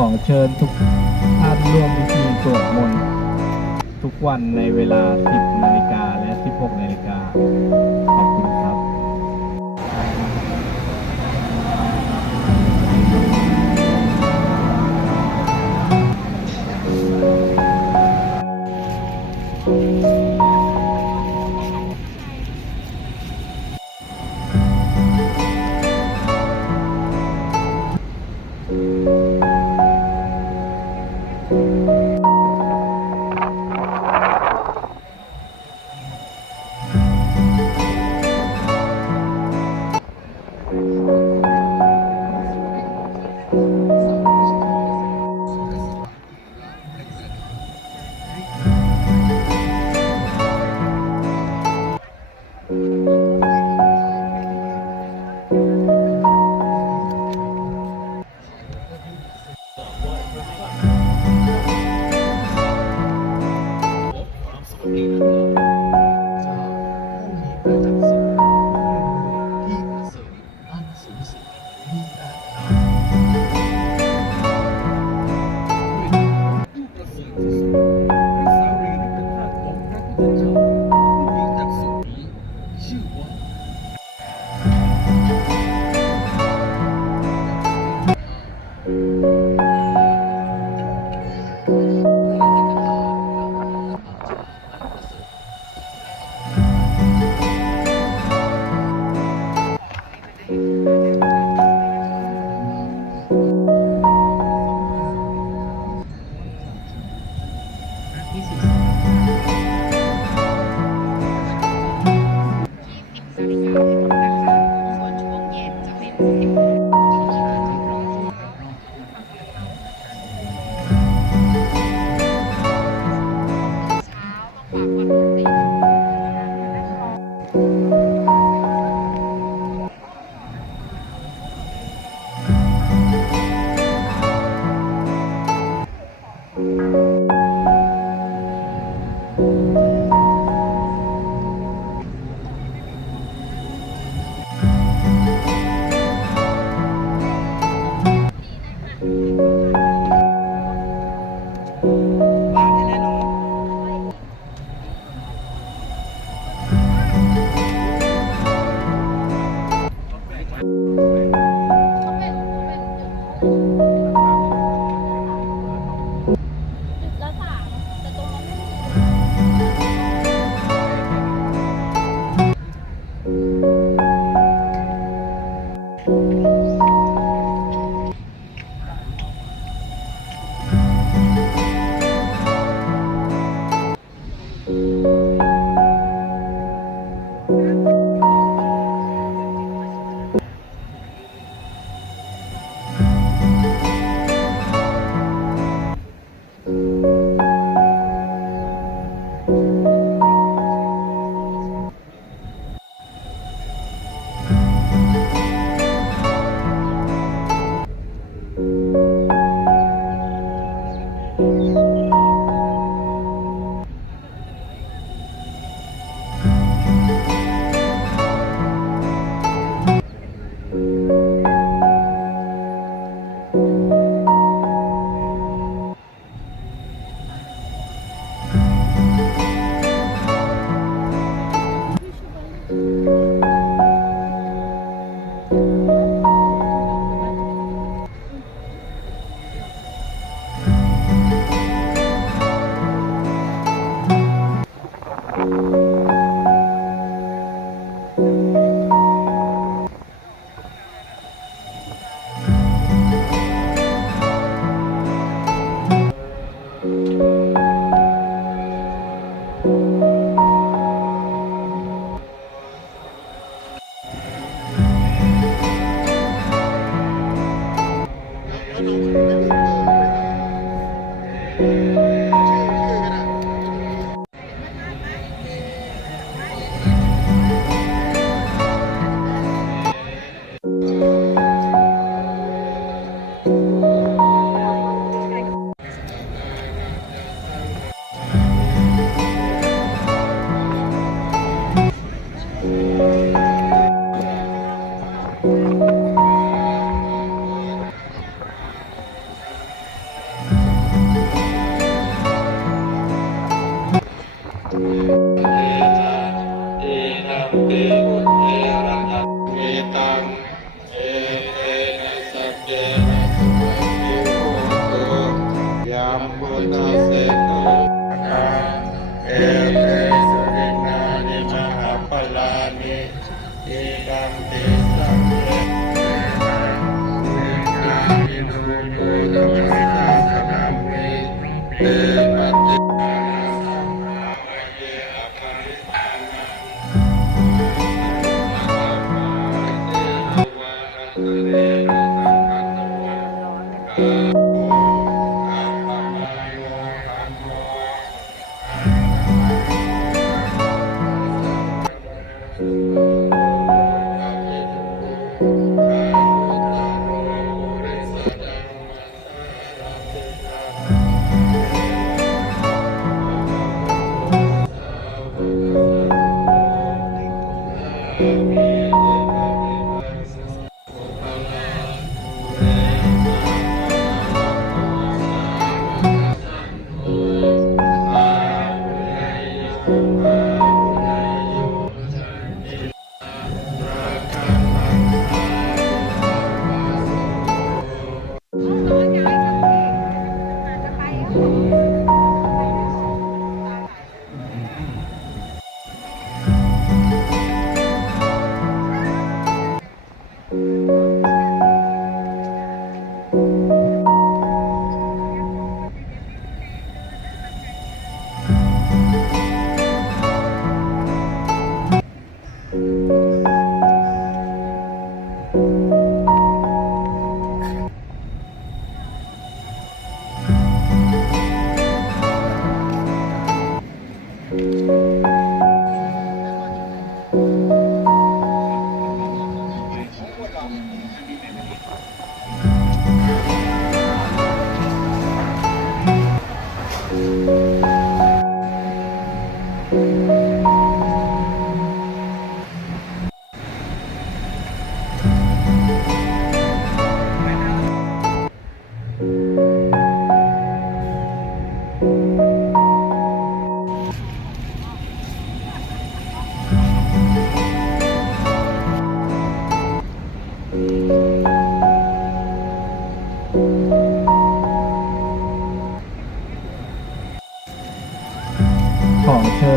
ขอเชิญทุกท่านร่วมพิธีสวดมนต์ทุกวันในเวลา 10 นาฬิกาและ 16 นาฬิกา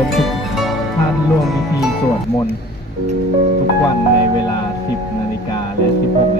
มทุกท่านร่วมพิธีสวดมนต์ทุกวันในเวลา 10 นาฬิกาและ 16นา